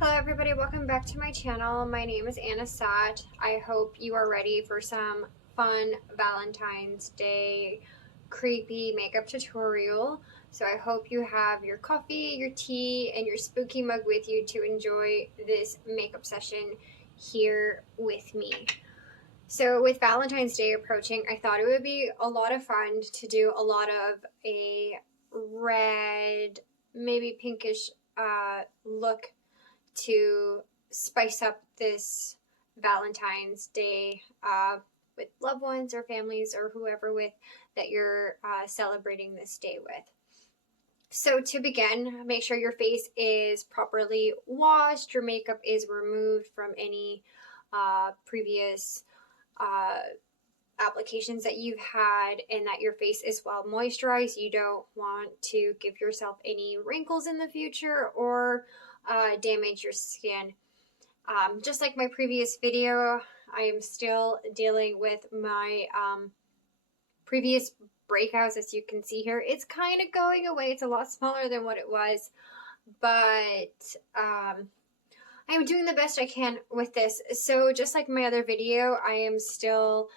Hello everybody, welcome back to my channel. My name is Anna Sat. I hope you are ready for some fun Valentine's Day creepy makeup tutorial. So I hope you have your coffee, your tea, and your spooky mug with you to enjoy this makeup session here with me. So with Valentine's Day approaching, I thought it would be a lot of fun to do a lot of a red, maybe pinkish look to spice up this Valentine's Day with loved ones or families or whoever with that you're celebrating this day with. So to begin, make sure your face is properly washed, your makeup is removed from any previous applications that you've had, and that your face is well moisturized. You don't want to give yourself any wrinkles in the future or damage your skin. Just like my previous video, I am still dealing with my previous breakouts, as you can see here. It's kind of going away. It's a lot smaller than what it was, but I am doing the best I can with this. So just like my other video, I am still,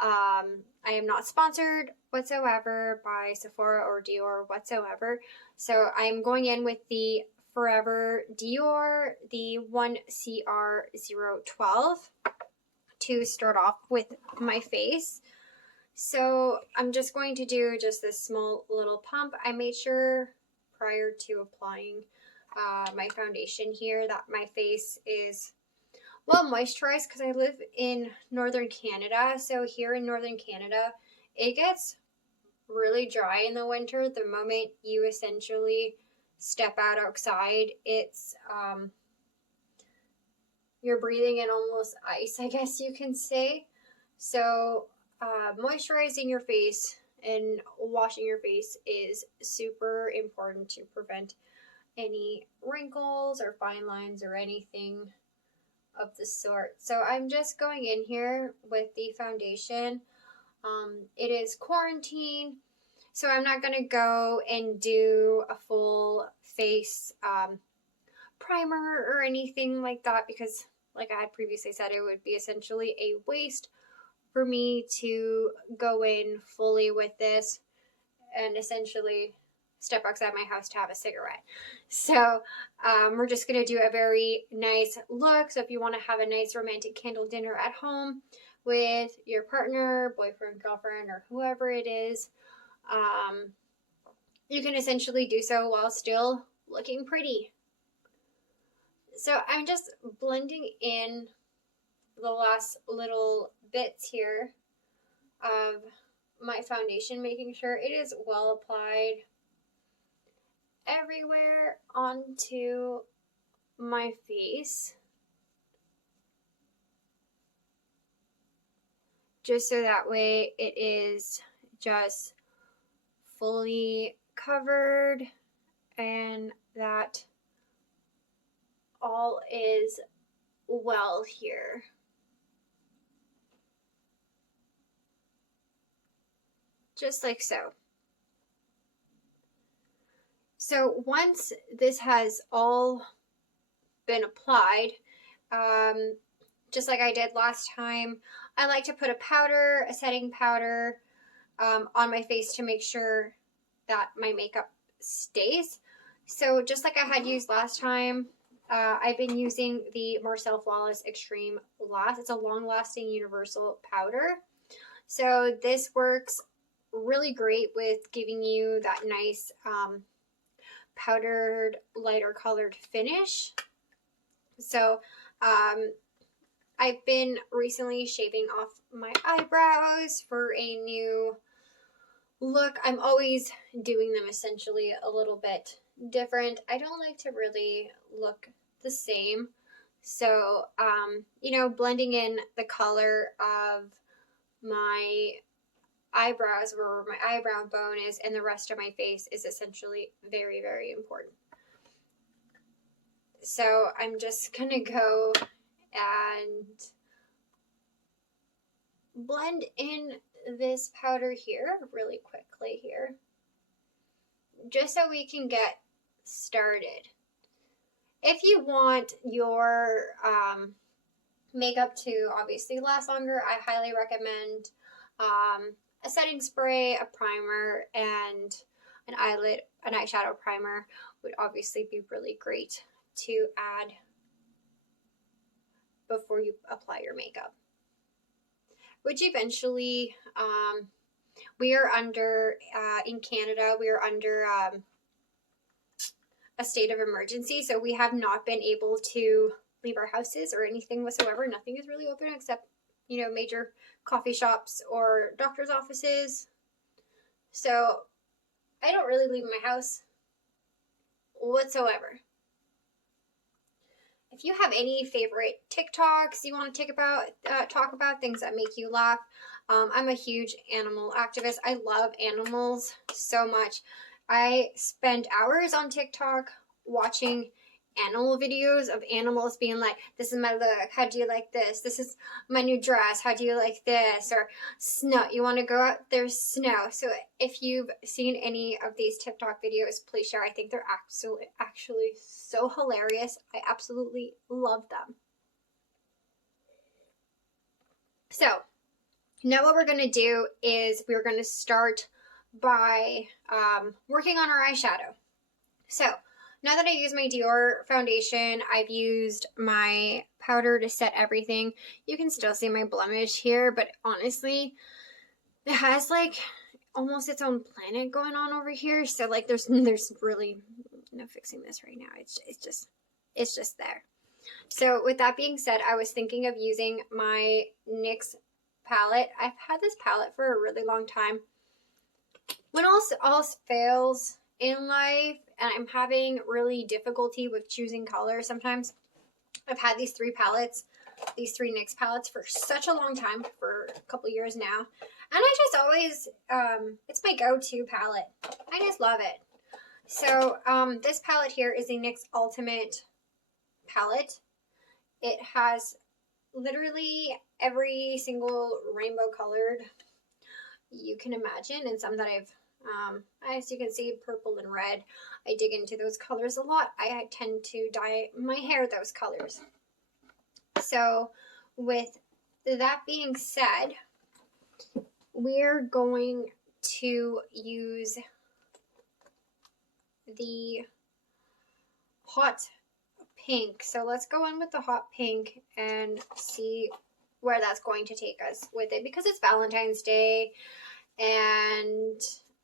I am not sponsored whatsoever by Sephora or Dior whatsoever. So I'm going in with the Forever Dior, the 1CR012 to start off with my face. So I'm just going to do just this small little pump. I made sure prior to applying my foundation here that my face is well moisturized, because I live in northern Canada. So here in northern Canada, it gets really dry in the winter. The moment you essentially step outside, it's you're breathing in almost ice, I guess you can say. So moisturizing your face and washing your face is super important to prevent any wrinkles or fine lines or anything of the sort. So I'm just going in here with the foundation. It is quarantine, so I'm not going to go and do a full face primer or anything like that, because like I had previously said, it would be essentially a waste for me to go in fully with this and essentially step outside my house to have a cigarette. So we're just going to do a very nice look. So if you want to have a nice romantic candle dinner at home with your partner, boyfriend, girlfriend, or whoever it is, you can essentially do so while still looking pretty. So I'm just blending in the last little bits here of my foundation, making sure it is well applied everywhere onto my face, just so that way it is just fully covered and that all is well here. Just like so. So once this has all been applied, just like I did last time, I like to put a powder, a setting powder, on my face to make sure that my makeup stays. So just like I had used last time, I've been using the Marcel Flawless Extreme Last. It's a long-lasting universal powder. So this works really great with giving you that nice powdered, lighter colored finish. So I've been recently shaving off my eyebrows for a new look. I'm always doing them essentially a little bit different. I don't like to really look the same. So, you know, blending in the color of my eyebrows, where my eyebrow bone is, and the rest of my face is essentially very, very important. So I'm just gonna go and blend in this powder here really quickly here, just so we can get started. if you want your makeup to obviously last longer, I highly recommend a setting spray, a primer, and an eyeshadow primer would obviously be really great to add before you apply your makeup. Which eventually, we are under, in Canada, we are under a state of emergency. So we have not been able to leave our houses or anything whatsoever. Nothing is really open except, major coffee shops or doctor's offices. So I don't really leave my house whatsoever. If you have any favorite TikToks you want to talk about things that make you laugh, I'm a huge animal activist. I love animals so much. I spend hours on TikTok watching animal videos of animals being like, this is my look, how do you like this? This is my new dress, how do you like this? Or snow, you want to go out, there's snow. So if you've seen any of these TikTok videos, please share. I think they're actually so hilarious. I absolutely love them. So now what we're going to do is we're going to start by working on our eyeshadow. So now that I use my Dior foundation, I've used my powder to set everything. You can still see my blemish here, but honestly, it has like almost its own planet going on over here. So like there's really no fixing this right now. It's just there. So with that being said, I was thinking of using my NYX palette. I've had this palette for a really long time. When all else fails in life and I'm having really difficulty with choosing colors sometimes, I've had these three NYX palettes for such a long time, for a couple years now, and I just always it's my go-to palette. I just love it. So this palette here is a NYX Ultimate palette. It has literally every single rainbow colored you can imagine, and some that I've as you can see, purple and red. I dig into those colors a lot. I tend to dye my hair those colors. So with that being said, we're going to use the hot pink. So let's go in with the hot pink and see where that's going to take us with it, because it's Valentine's Day and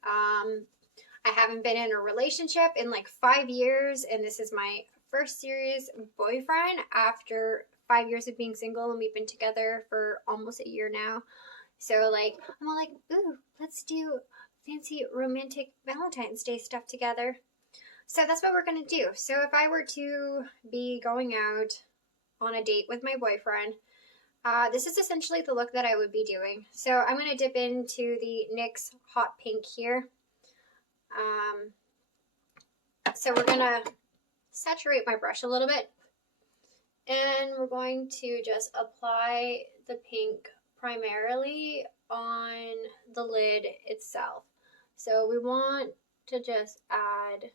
I haven't been in a relationship in like 5 years, and this is my first serious boyfriend after 5 years of being single, and we've been together for almost a year now. So like I'm all like, ooh, let's do fancy romantic Valentine's Day stuff together. So that's what we're gonna do. So if I were to be going out on a date with my boyfriend, this is essentially the look that I would be doing. So I'm going to dip into the NYX Hot Pink here. So we're going to saturate my brush a little bit. And we're going to just apply the pink primarily on the lid itself. So we want to just add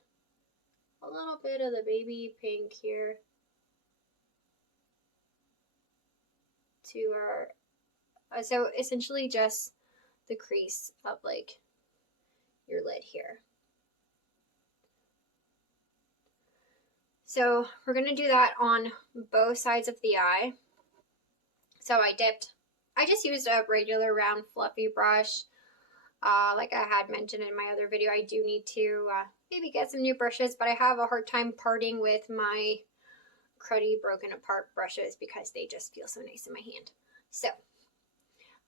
a little bit of the baby pink here to our, so essentially just the crease of like your lid here. So we're going to do that on both sides of the eye. So I just used a regular round fluffy brush. Like I had mentioned in my other video, I do need to maybe get some new brushes, but I have a hard time parting with my cruddy broken apart brushes because they just feel so nice in my hand. So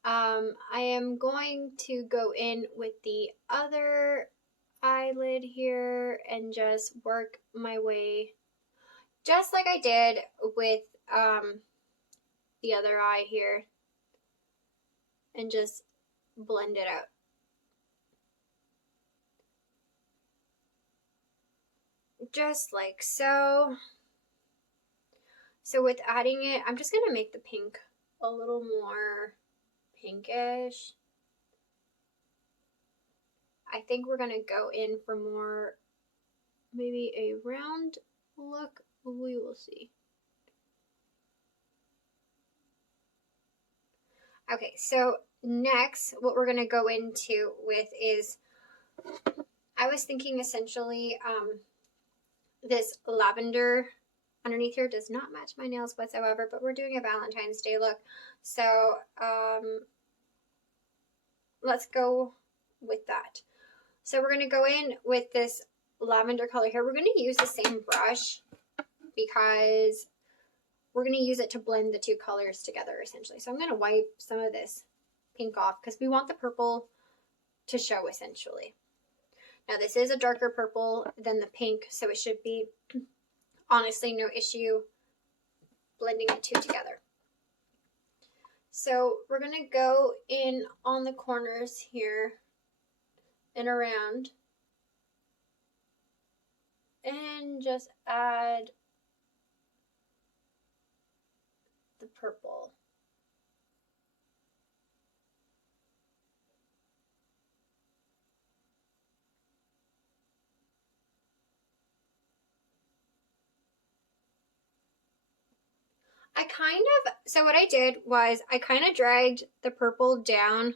I am going to go in with the other eyelid here and just work my way just like I did with the other eye here, and just blend it out. Just like so. So with adding it, I'm just going to make the pink a little more pinkish. I think we're going to go in for more, maybe a round look We will see. Okay, so next, what we're gonna go into with is, I was thinking essentially, this lavender underneath here does not match my nails whatsoever, but we're doing a Valentine's Day look. So, let's go with that. So we're gonna go in with this lavender color here. We're gonna use the same brush because we're going to use it to blend the two colors together essentially. So I'm going to wipe some of this pink off because we want the purple to show essentially. Now this is a darker purple than the pink, so it should be honestly no issue blending the two together. So we're going to go in on the corners here and around and just add the purple. So what I did was I kind of dragged the purple down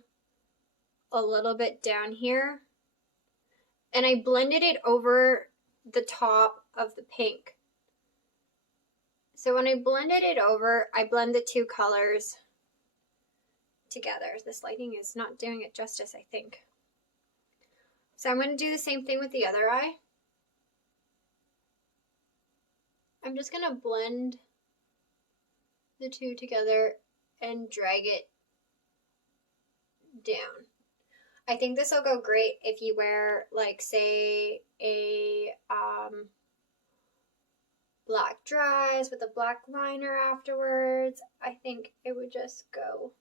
a little bit down here and I blended it over the top of the pink. So when I blended it over, I blend the two colors together. This lighting is not doing it justice, I think. So I'm going to do the same thing with the other eye. I'm just going to blend the two together and drag it down. I think this will go great if you wear, like, say, a black dress with a black liner afterwards. I think it would just go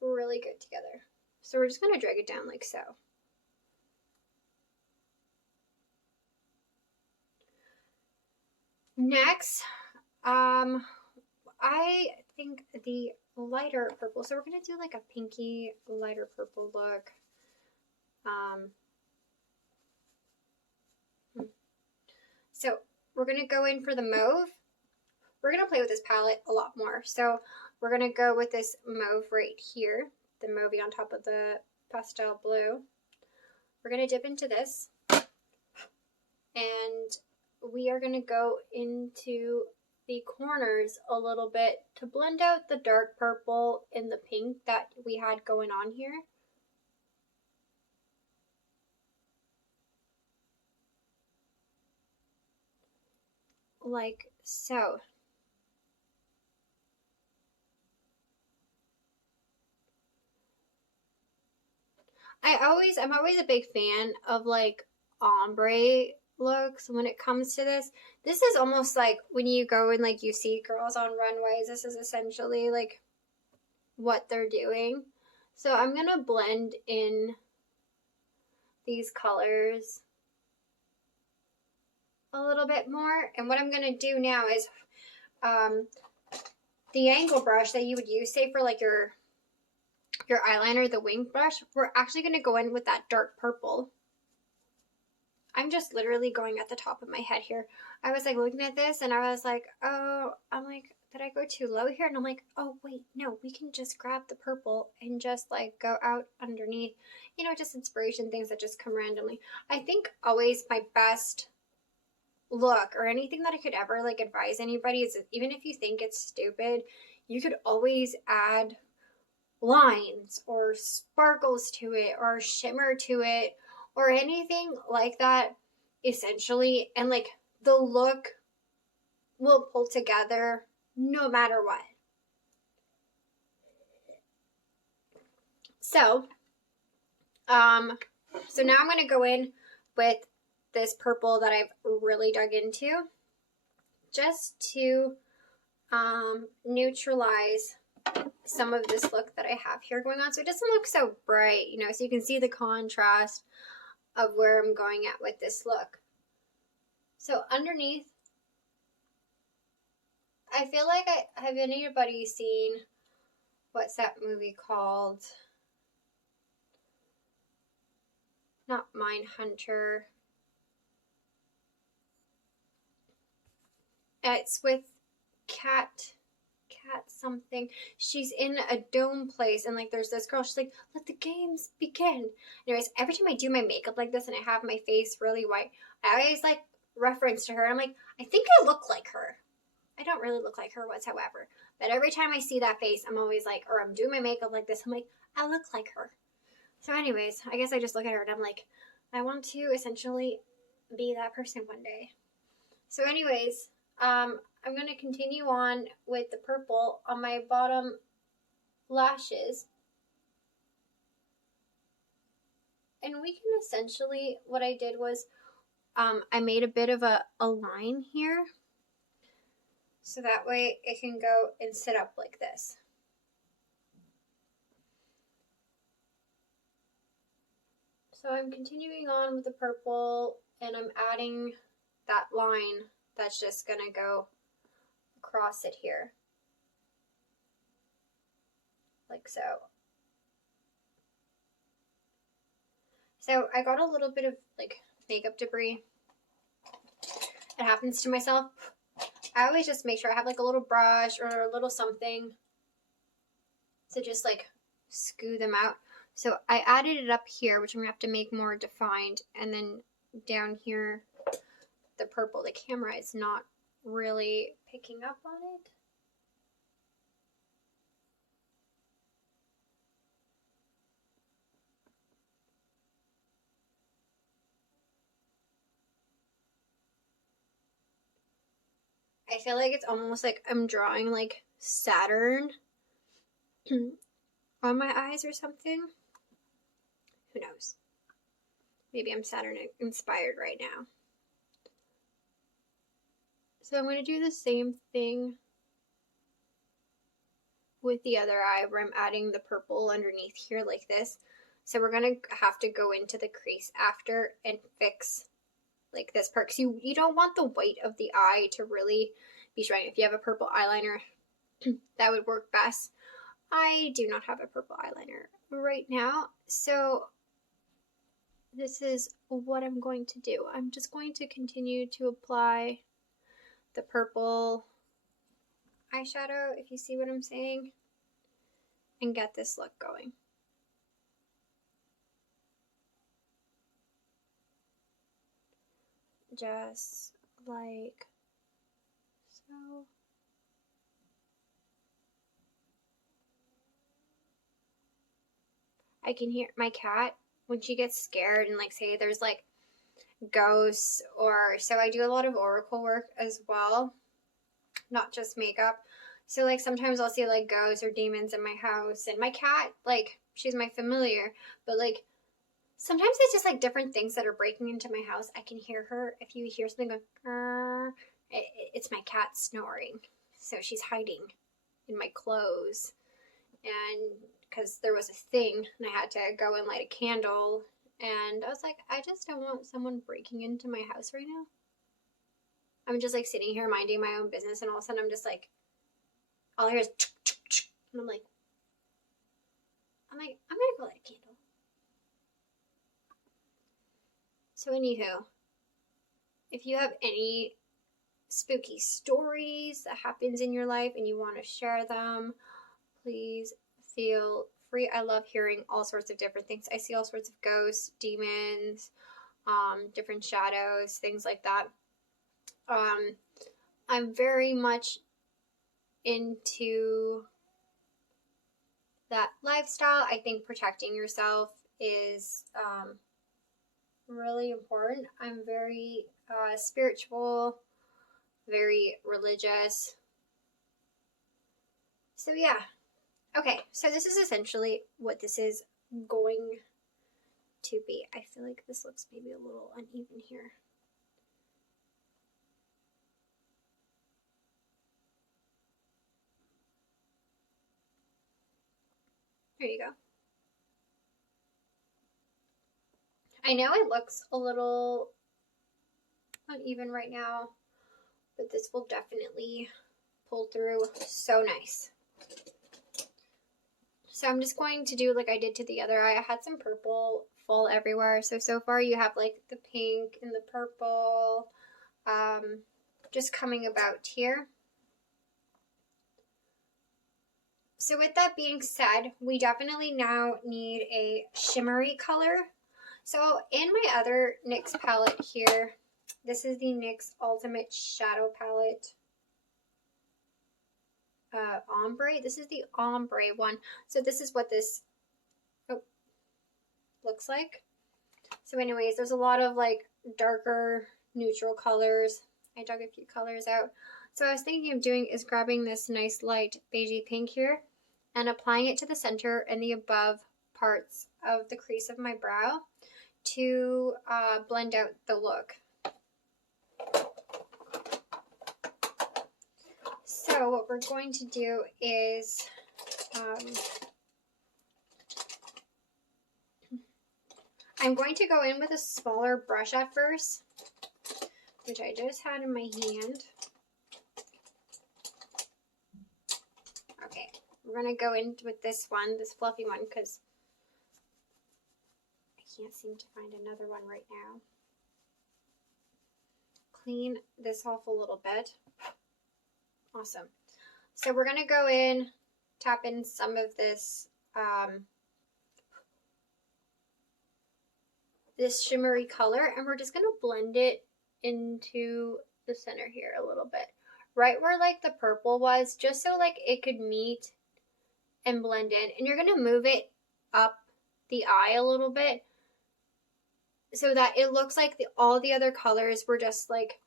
really good together. So we're just going to drag it down like so. Next, I think the lighter purple. So we're going to do like a pinky lighter purple look. So we're going to go in for the mauve. We're going to play with this palette a lot more. So we're going to go with this mauve right here, the mauve on top of the pastel blue. We're going to dip into this. And we are going to go into the corners a little bit to blend out the dark purple and the pink that we had going on here. Like so. I'm always a big fan of like ombre looks when it comes to this. This is almost like when you go and like you see girls on runways, this is essentially like what they're doing. So I'm gonna blend in these colors a little bit more. And what I'm gonna do now is the angle brush that you would use, say for like your eyeliner, the wing brush, we're actually gonna go in with that dark purple. I'm just literally going at the top of my head here. I was like looking at this and I was like, oh, I'm like, did I go too low here? And I'm like, oh wait, no, we can just grab the purple and just like go out underneath, you know, just inspiration, things that just come randomly. I think always my best look or anything that I could ever like advise anybody is, even if you think it's stupid, you could always add lines or sparkles to it or shimmer to it or anything like that essentially, and like the look will pull together no matter what. So so now I'm going to go in with this purple that I've really dug into just to neutralize some of this look that I have here going on, so it doesn't look so bright, you know, so you can see the contrast of where I'm going at with this look. So underneath, I feel like have anybody seen, what's that movie called? Not Mindhunter. It's with cat something. She's in a dome place, and like there's this girl. She's like, "Let the games begin." Anyways, every time I do my makeup like this and I have my face really white, I always like reference to her. I'm like, I think I look like her. I don't really look like her whatsoever. But every time I see that face, I'm always like, or I'm doing my makeup like this, I'm like, I look like her. So anyways, I guess I just look at her and I'm like, I want to essentially be that person one day. So anyways, I'm going to continue on with the purple on my bottom lashes. And we can essentially, what I did was, I made a bit of a line here. So that way it can go and sit up like this. So I'm continuing on with the purple, and I'm adding that line that's just going to go across it here. Like so. So I got a little bit of like makeup debris. It happens to myself. I always just make sure I have like a little brush or a little something to just like scoot them out. So I added it up here, which I'm gonna have to make more defined, and then down here, the purple. The camera is not really picking up on it. I feel like it's almost like I'm drawing like Saturn on my eyes or something. Who knows? Maybe I'm Saturn inspired right now. So I'm going to do the same thing with the other eye where I'm adding the purple underneath here like this. So we're going to have to go into the crease after and fix like this part, because you don't want the white of the eye to really be showing. If you have a purple eyeliner, that would work best. I do not have a purple eyeliner right now, so this is what I'm going to do. I'm just going to continue to apply the purple eyeshadow, if you see what I'm saying, and get this look going. Just like so. I can hear my cat when she gets scared and like say there's like ghosts, or so I do a lot of oracle work as well, not just makeup. So like sometimes I'll see like ghosts or demons in my house, and my cat, like she's my familiar, but like sometimes it's just like different things that are breaking into my house. I can hear her. If you hear something going, it's my cat snoring. So she's hiding in my clothes. And because there was a thing and I had to go and light a candle, and I was like, I just don't want someone breaking into my house right now. I'm just like sitting here minding my own business, and all of a sudden I'm just like, all I hear is and I'm like, I'm gonna go light a candle. So anywho, if you have any spooky stories that happens in your life and you want to share them, please feel free. I love hearing all sorts of different things. I see all sorts of ghosts, demons, different shadows, things like that. I'm very much into that lifestyle. I think protecting yourself is really important. I'm very spiritual, very religious. So yeah. Okay, so this is essentially what this is going to be. I feel like this looks maybe a little uneven here. There you go. I know it looks a little uneven right now, but this will definitely pull through so nice. So I'm just going to do like I did to the other eye. I had some purple fall everywhere. So far you have like the pink and the purple. just coming about here. So with that being said, we definitely now need a shimmery color. So in my other NYX palette here, this is the NYX Ultimate Shadow Palette. Ombre. This is the ombre one. So this is what this looks like. So anyways, there's a lot of like darker neutral colors. I dug a few colors out. So I was thinking of doing is grabbing this nice light beigey pink here and applying it to the center and the above parts of the crease of my brow to blend out the look. So what we're going to do is I'm going to go in with a smaller brush at first, which I just had in my hand. Okay, we're going to go in with this one, this fluffy one, because I can't seem to find another one right now. Clean this off a little bit. Awesome. So we're going to go in, tap in some of this this shimmery color, and we're just going to blend it into the center here a little bit. Right where like the purple was, just so like it could meet and blend in. And you're going to move it up the eye a little bit so that it looks like all the other colors were just like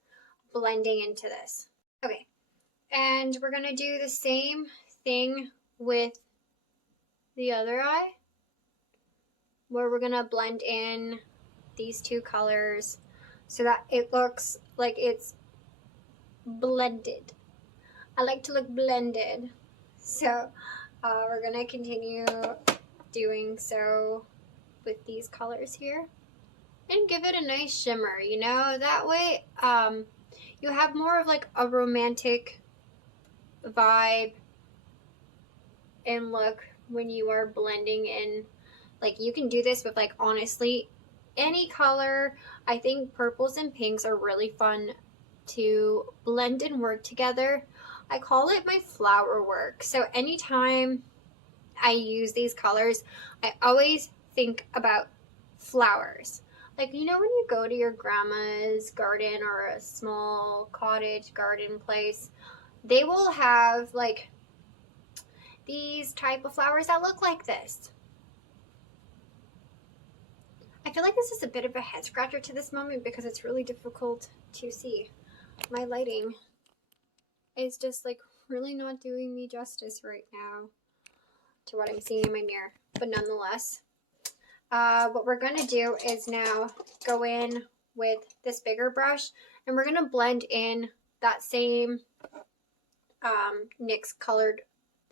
blending into this. Okay. And we're going to do the same thing with the other eye, where we're going to blend in these two colors so that it looks like it's blended. I like to look blended. So we're going to continue doing so with these colors here and give it a nice shimmer, you know, that way you have more of like a romantic vibe and look when you are blending in. Like you can do this with like honestly any color. I think purples and pinks are really fun to blend and work together. I call it my flower work. So anytime I use these colors, I always think about flowers. Like, you know, when you go to your grandma's garden or a small cottage garden place, they will have like these type of flowers that look like this. I feel like this is a bit of a head scratcher to this moment because it's really difficult to see. My lighting is just like really not doing me justice right now to what I'm seeing in my mirror. But nonetheless, what we're going to do is now go in with this bigger brush and we're going to blend in that same NYX colored,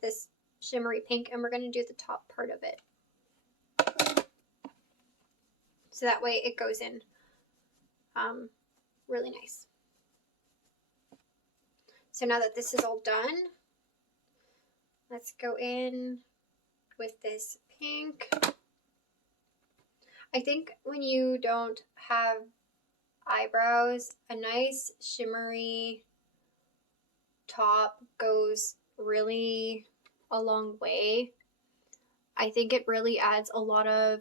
this shimmery pink, and we're going to do the top part of it. So that way it goes in really nice. So now that this is all done, let's go in with this pink. I think when you don't have eyebrows, a nice shimmery top goes really a long way. I think it really adds a lot of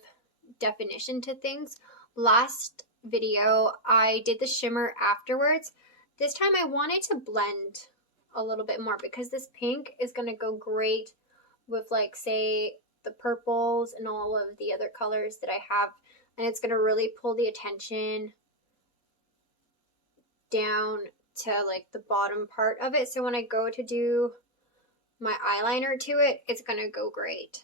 definition to things. Last video I did the shimmer afterwards. This time I wanted to blend a little bit more because this pink is going to go great with like say the purples and all of the other colors that I have, and it's going to really pull the attention down to like the bottom part of it. So when I go to do my eyeliner to it, it's going to go great.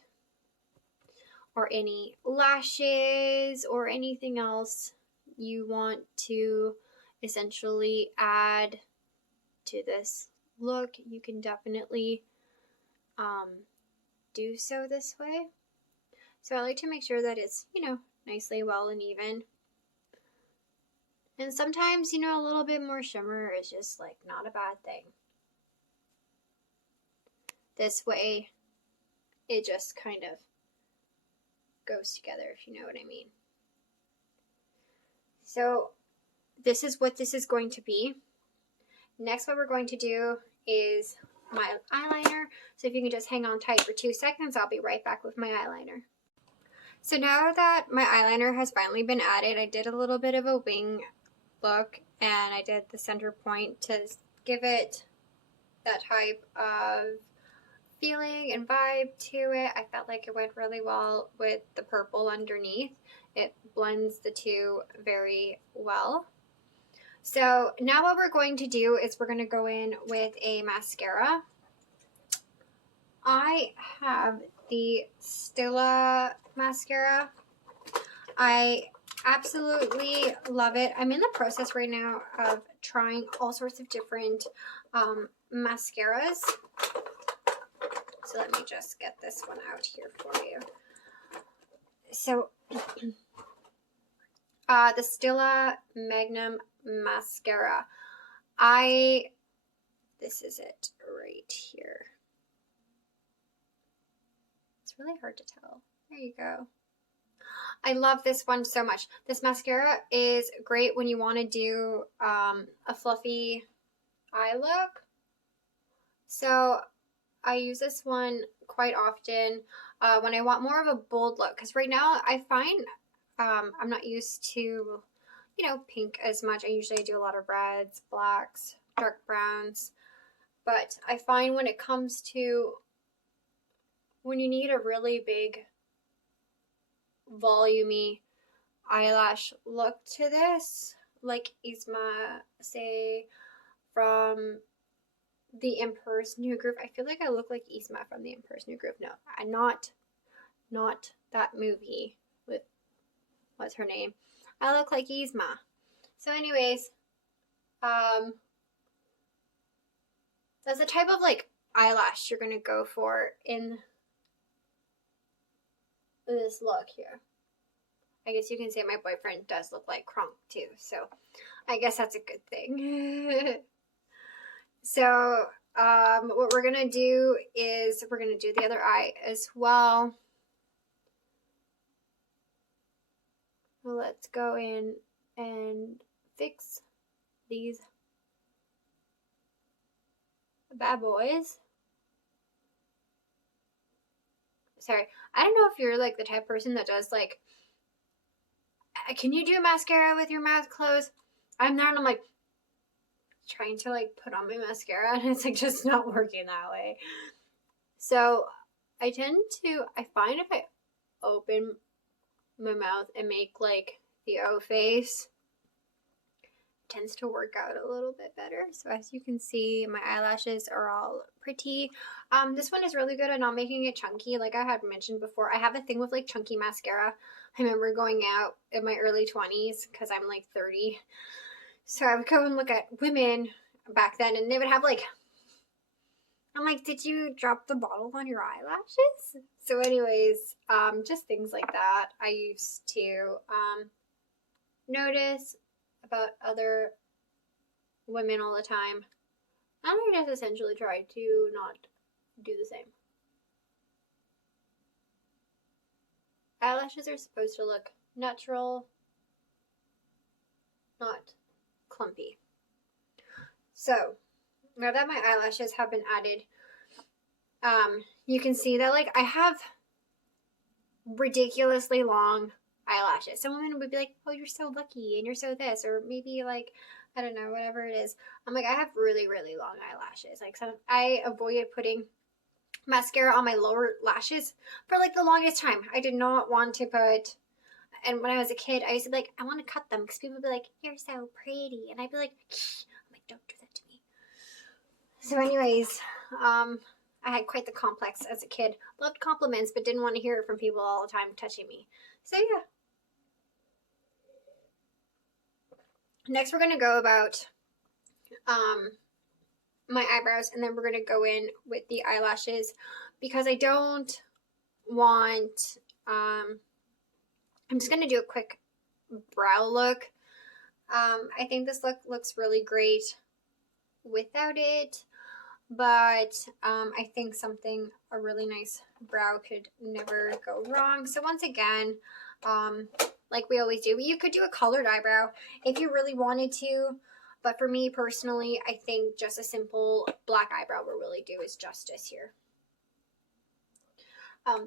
Or any lashes or anything else you want to essentially add to this look, you can definitely do so this way. So I like to make sure that it's, you know, nicely well and even. And sometimes, you know, a little bit more shimmer is just like not a bad thing. This way it just kind of goes together, if you know what I mean. So this is what this is going to be. Next, what we're going to do is my eyeliner. So if you can just hang on tight for 2 seconds, I'll be right back with my eyeliner. So now that my eyeliner has finally been added, I did a little bit of a wing look, and I did the center point to give it that type of feeling and vibe to it. I felt like it went really well with the purple underneath. It blends the two very well. So now what we're going to do is we're going to go in with a mascara. I have the Stila mascara. I absolutely love it. I'm in the process right now of trying all sorts of different mascaras. So let me just get this one out here for you. So the Stila Magnum mascara. This is it right here. It's really hard to tell. There you go. I love this one so much. This mascara is great when you want to do a fluffy eye look. So I use this one quite often when I want more of a bold look. Because right now I find I'm not used to, you know, pink as much. I usually do a lot of reds, blacks, dark browns. But I find when it comes to when you need a really big volumey eyelash look to this, like Isma, say, from The Emperor's New Groove. I feel like I look like Isma from The Emperor's New Groove. No, I'm not that movie with, what's her name? I look like Isma. So anyways, that's the type of like eyelash you're gonna go for in this look here. I guess you can say my boyfriend does look like Kronk too, so I guess that's a good thing. So what we're gonna do is we're gonna do the other eye as well. Let's go in and fix these bad boys. Sorry, I don't know if you're like the type of person that does like, can you do mascara with your mouth closed? I'm there and I'm like trying to like put on my mascara and it's like just not working that way. So I find if I open my mouth and make like the O face, it tends to work out a little bit better. So as you can see, my eyelashes are all pretty. This one is really good at not making it chunky. Like I had mentioned before, I have a thing with like chunky mascara. I remember going out in my early 20s because I'm like 30. So I would go and look at women back then and they would have like, I'm like, did you drop the bottle on your eyelashes? So anyways, just things like that I used to notice about other women all the time. And I just essentially try to not do the same. Eyelashes are supposed to look natural, not clumpy. So now that my eyelashes have been added, you can see that like I have ridiculously long eyelashes. Some women would be like, oh, you're so lucky and you're so this, or maybe like, I don't know, whatever it is. I'm like, I have really, really long eyelashes. Like I avoided putting mascara on my lower lashes for like the longest time. I did not want to put, and when I was a kid, I used to be like, I want to cut them because people would be like, you're so pretty. And I'd be like, I'm like, don't do that to me. So anyways, I had quite the complex as a kid. Loved compliments, but didn't want to hear it from people all the time touching me. So yeah. Next, we're going to go about my eyebrows, and then we're going to go in with the eyelashes because I don't want, I'm just going to do a quick brow look. I think this look looks really great without it, but I think a really nice brow could never go wrong. So once again, like we always do, you could do a colored eyebrow if you really wanted to. But for me personally, I think just a simple black eyebrow will really do its justice here.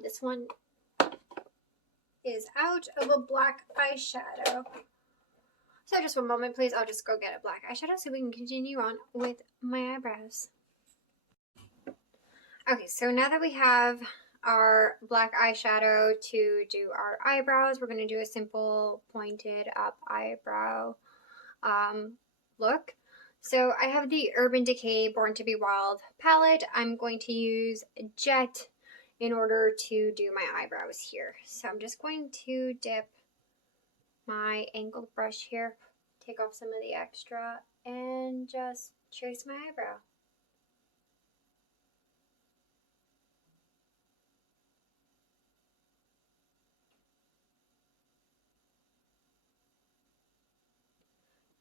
This one is out of a black eyeshadow. So just one moment, please. I'll just go get a black eyeshadow so we can continue on with my eyebrows. Okay, so now that we have our black eyeshadow to do our eyebrows, we're going to do a simple pointed up eyebrow look. So I have the Urban Decay Born to Be Wild palette. I'm going to use Jet in order to do my eyebrows here. So I'm just going to dip my angled brush here, take off some of the extra, and just trace my eyebrow.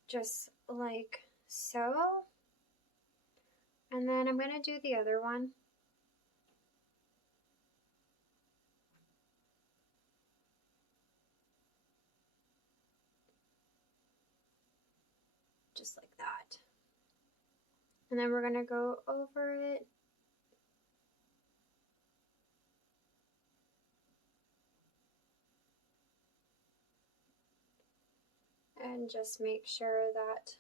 Just like so. And then I'm going to do the other one. Just like that. And then we're going to go over it. And just make sure that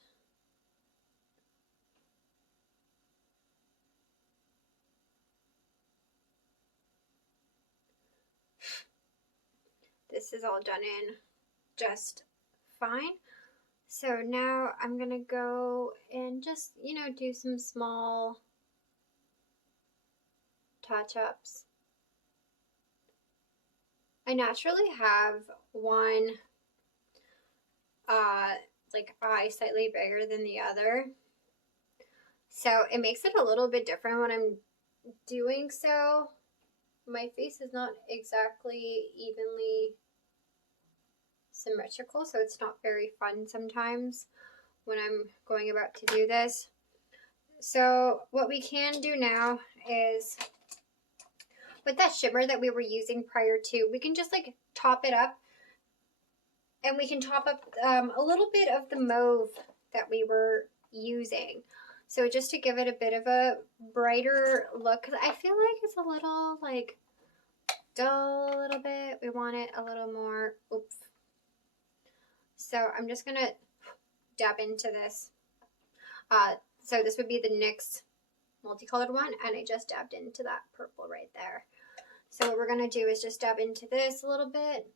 this is all done in just fine. So now I'm gonna go and just, do some small touch-ups. I naturally have one like eye slightly bigger than the other, so it makes it a little bit different when I'm doing so. My face is not exactly evenly symmetrical, so it's not very fun sometimes when I'm going about to do this. So what we can do now is, with that shimmer that we were using prior to, we can just like top it up, and we can top up a little bit of the mauve that we were using. So just to give it a bit of a brighter look, because I feel like it's a little like dull a little bit. We want it a little more oomph. So I'm just going to dab into this. So this would be the NYX multicolored one, and I just dabbed into that purple right there. So what we're going to do is just dab into this a little bit.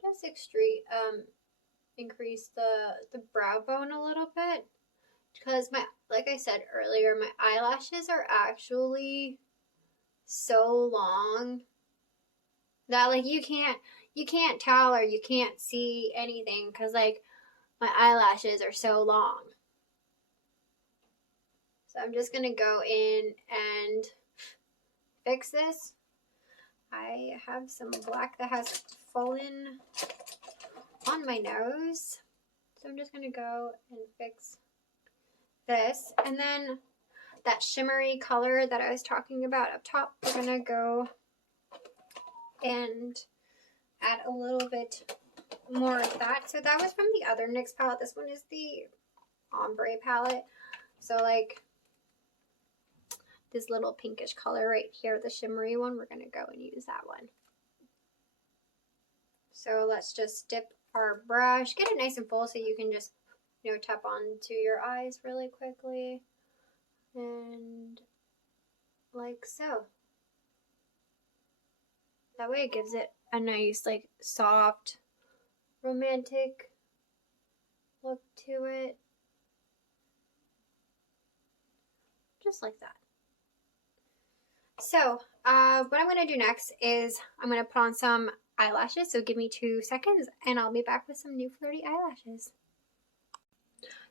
Just increase the brow bone a little bit. Because like I said earlier, my eyelashes are actually so long that like you can't tell or you can't see anything, because like my eyelashes are so long. So I'm just gonna go in and fix this. I have some black that has fallen on my nose, so I'm just gonna go and fix this. And then that shimmery color that I was talking about up top, we're gonna go and add a little bit more of that. So that was from the other NYX palette. This one is the ombre palette. So like this little pinkish color right here, the shimmery one, we're gonna go and use that one. So let's just dip our brush, get it nice and full so you can just, tap onto your eyes really quickly. And like so. That way it gives it a nice, like, soft, romantic look to it. Just like that. So, what I'm going to do next is I'm going to put on some eyelashes. So give me 2 seconds and I'll be back with some new flirty eyelashes.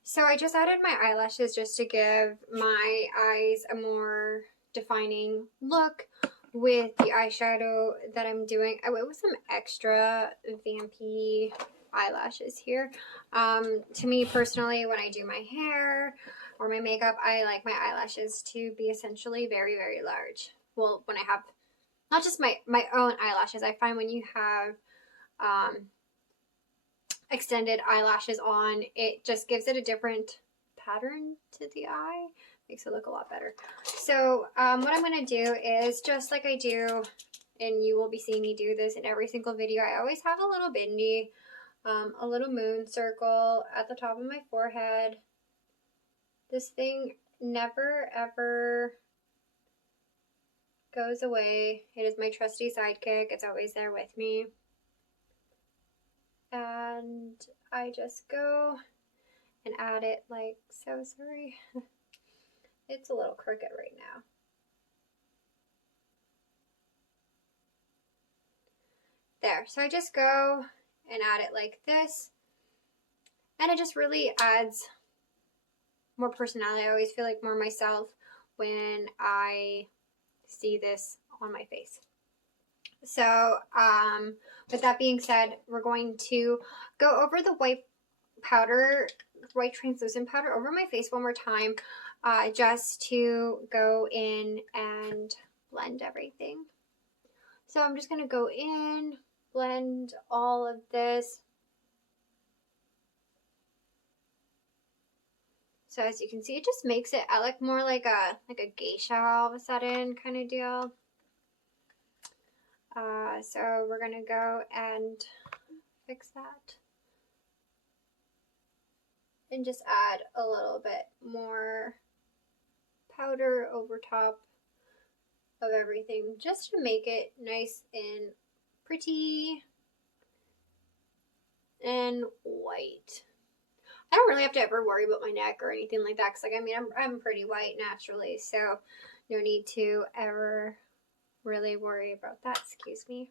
So I just added my eyelashes just to give my eyes a more defining look with the eyeshadow that I'm doing. I went with some extra vampy eyelashes here. To me personally, when I do my hair or my makeup, I like my eyelashes to be essentially very, very large. Well, when I have not just my own eyelashes, I find when you have extended eyelashes on. It just gives it a different pattern to the eye. Makes it look a lot better. So what I'm going to do is just like I do, and you will be seeing me do this in every single video, I always have a little bindi, a little moon circle at the top of my forehead. This thing never ever goes away. It is my trusty sidekick. It's always there with me. And I just go and add it like so. Sorry. It's a little crooked right now. There. So I just go and add it like this. And it just really adds more personality. I always feel like more myself when I see this on my face. So with that being said, we're going to go over the white translucent powder over my face one more time, just to go in and blend everything. So I'm just going to go in, blend all of this. So as you can see, it just makes it, I look more like a geisha all of a sudden kind of deal. So we're going to go and fix that. And just add a little bit more powder over top of everything, just to make it nice and pretty and white. I don't really have to ever worry about my neck or anything like that, because like, I mean, I'm pretty white naturally, so no need to ever really worry about that. Excuse me.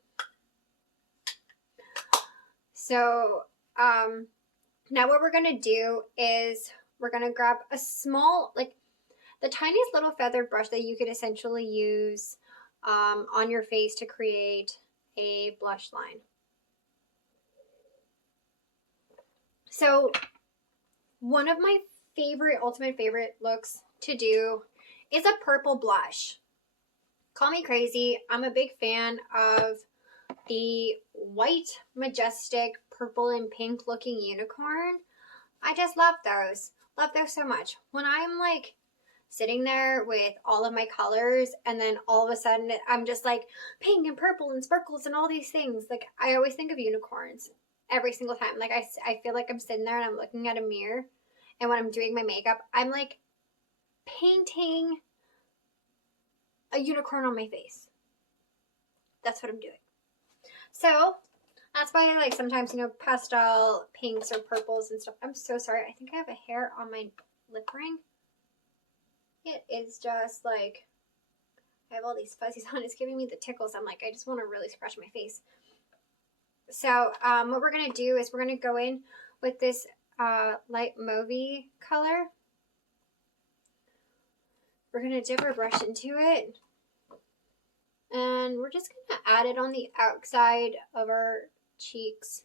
So now what we're gonna do is we're gonna grab a small, like the tiniest little feathered brush that you could essentially use on your face to create a blush line. So one of my ultimate favorite looks to do is a purple blush. Call me crazy. I'm a big fan of the white, majestic, purple and pink looking unicorn. I just love those. Love those so much. When I'm like sitting there with all of my colors and then all of a sudden I'm just like pink and purple and sparkles and all these things, like I always think of unicorns every single time. Like I feel like I'm sitting there and I'm looking at a mirror, and when I'm doing my makeup, I'm like painting a unicorn on my face. That's what I'm doing. So that's why I like sometimes, you know, pastel pinks or purples and stuff. I'm so sorry. I think I have a hair on my lip ring. It is just like, I have all these fuzzies on. It's giving me the tickles. I'm like, I just want to really scratch my face. So what we're going to do is we're going to go in with this light mauvey color. We're going to dip our brush into it. And we're just going to add it on the outside of our cheeks.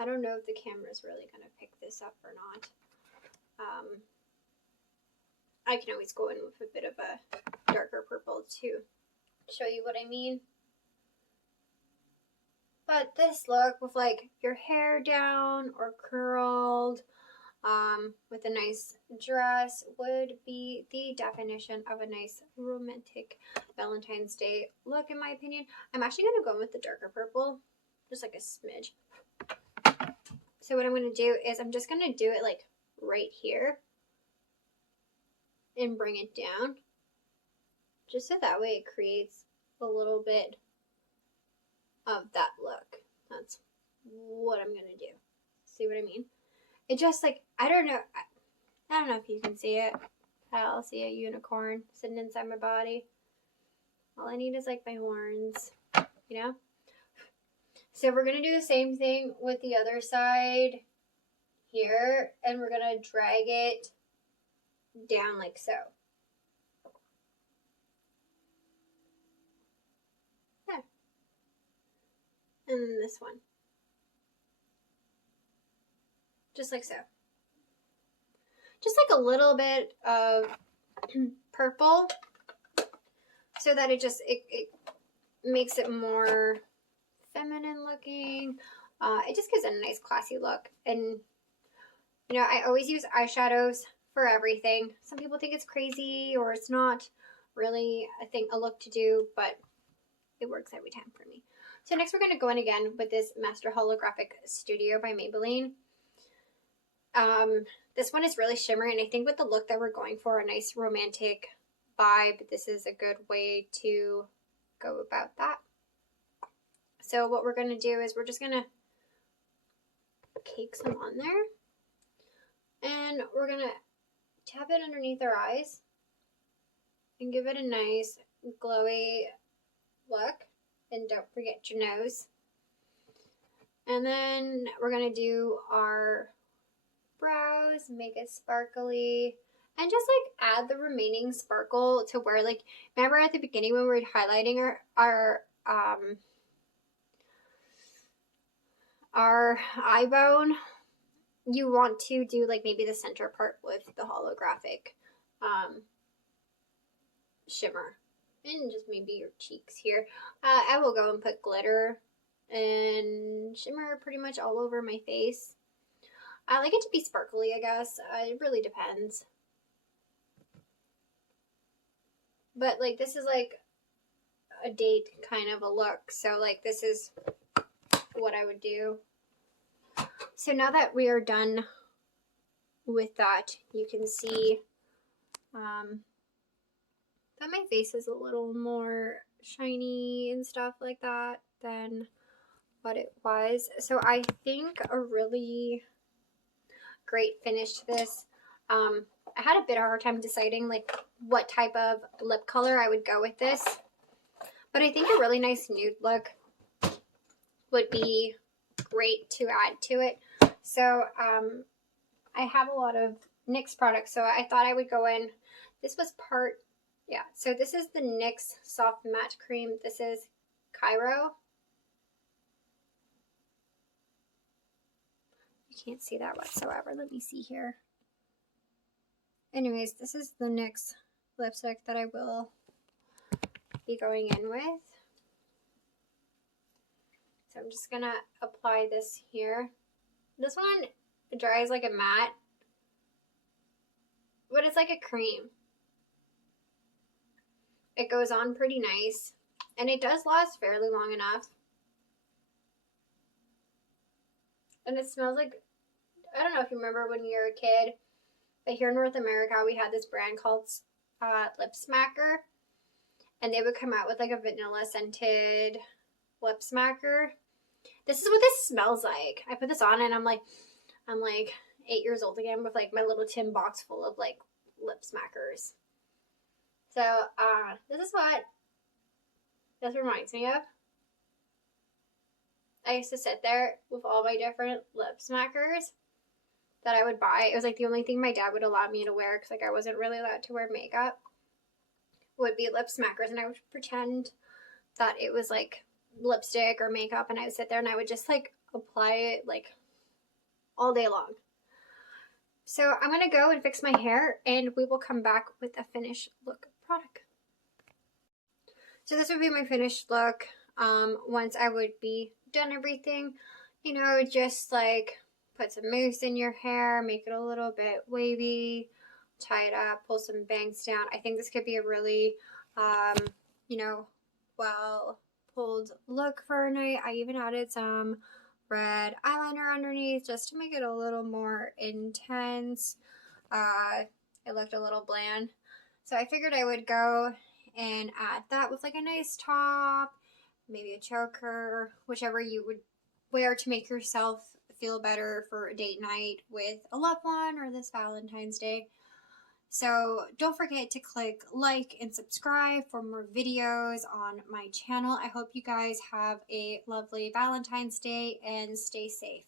I don't know if the camera's really going to pick this up or not. I can always go in with a bit of a darker purple to show you what I mean. But this look with like your hair down or curled, with a nice dress would be the definition of a nice romantic Valentine's Day look, in my opinion. I'm actually going to go in with the darker purple, just like a smidge. So what I'm going to do is I'm just going to do it like right here and bring it down, just so that way it creates a little bit of that look. That's what I'm going to do. See what I mean? It just like, I don't know if you can see it. I'll see a unicorn sitting inside my body. All I need is like my horns, you know? So we're going to do the same thing with the other side here, and we're going to drag it down like so. There. And then this one. Just like so. Just like a little bit of purple, so that it makes it more feminine looking. It just gives it a nice classy look. And, you know, I always use eyeshadows for everything. Some people think it's crazy or it's not really a look to do, but it works every time for me. So next we're going to go in again with this Master Holographic Studio by Maybelline. This one is really shimmery, and I think with the look that we're going for, a nice romantic vibe, this is a good way to go about that. So what we're going to do is we're just going to cake some on there, and we're going to tap it underneath our eyes and give it a nice glowy look. And don't forget your nose. And then we're going to do our brows, make it sparkly, and just like add the remaining sparkle to where, like, remember at the beginning when we were highlighting our eye bone, you want to do like maybe the center part with the holographic shimmer. And just maybe your cheeks here. I will go and put glitter and shimmer pretty much all over my face. I like it to be sparkly, I guess. It really depends. But like this is like a date kind of a look. So like this is what I would do. So now that we are done with that, you can see that my face is a little more shiny and stuff like that than what it was. So I think a really great finish to this. I had a bit of a hard time deciding like what type of lip color I would go with this, but I think a really nice nude look would be great to add to it. So I have a lot of NYX products, so I thought I would go in. This was part, yeah, so this is the NYX Soft Matte Cream. This is Cairo. You can't see that whatsoever. Let me see here. Anyways, this is the NYX lipstick that I will be going in with. So I'm just going to apply this here. This one dries like a matte, but it's like a cream. It goes on pretty nice, and it does last fairly long enough. And it smells like, I don't know if you remember when you were a kid, but here in North America, we had this brand called Lip Smacker, and they would come out with like a vanilla scented lip smacker. This is what this smells like. I put this on and I'm like 8 years old again with like my little tin box full of like lip smackers. So this is what this reminds me of. I used to sit there with all my different lip smackers that I would buy. It was like the only thing my dad would allow me to wear, because like I wasn't really allowed to wear makeup, would be lip smackers, and I would pretend that it was like lipstick or makeup, and I would sit there and I would just like apply it like all day long. So I'm gonna go and fix my hair, and we will come back with a finished look product. So this would be my finished look once I would be done everything. You know, just like put some mousse in your hair, make it a little bit wavy, tie it up, pull some bangs down. I think this could be a really you know, well pulled look for a night. I even added some red eyeliner underneath just to make it a little more intense. It looked a little bland, so I figured I would go and add that with like a nice top, maybe a choker, whichever you would wear to make yourself feel better for a date night with a loved one or this Valentine's Day. So don't forget to click like and subscribe for more videos on my channel. I hope you guys have a lovely Valentine's Day and stay safe.